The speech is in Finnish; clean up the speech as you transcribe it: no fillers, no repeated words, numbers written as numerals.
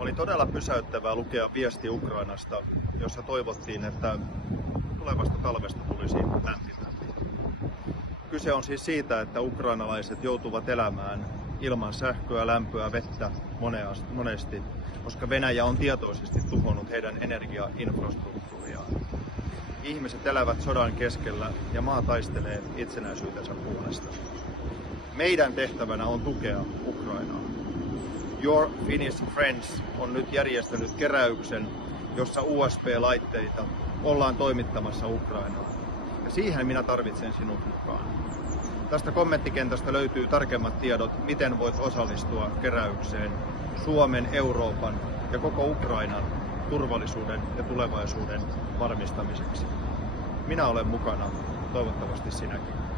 Oli todella pysäyttävää lukea viesti Ukrainasta, jossa toivottiin, että tulevasta talvesta tulisi lämpimämpi. Kyse on siis siitä, että ukrainalaiset joutuvat elämään ilman sähköä, lämpöä, vettä monesti, koska Venäjä on tietoisesti tuhonnut heidän energiainfrastruktuuriaan. Ihmiset elävät sodan keskellä ja maa taistelee itsenäisyytensä puolesta. Meidän tehtävänä on tukea Ukrainaa. Your Finnish Friends on nyt järjestänyt keräyksen, jossa USB-laitteita ollaan toimittamassa Ukrainaan. Ja siihen minä tarvitsen sinut mukaan. Tästä kommenttikentästä löytyy tarkemmat tiedot, miten voit osallistua keräykseen Suomen, Euroopan ja koko Ukrainan turvallisuuden ja tulevaisuuden varmistamiseksi. Minä olen mukana, toivottavasti sinäkin.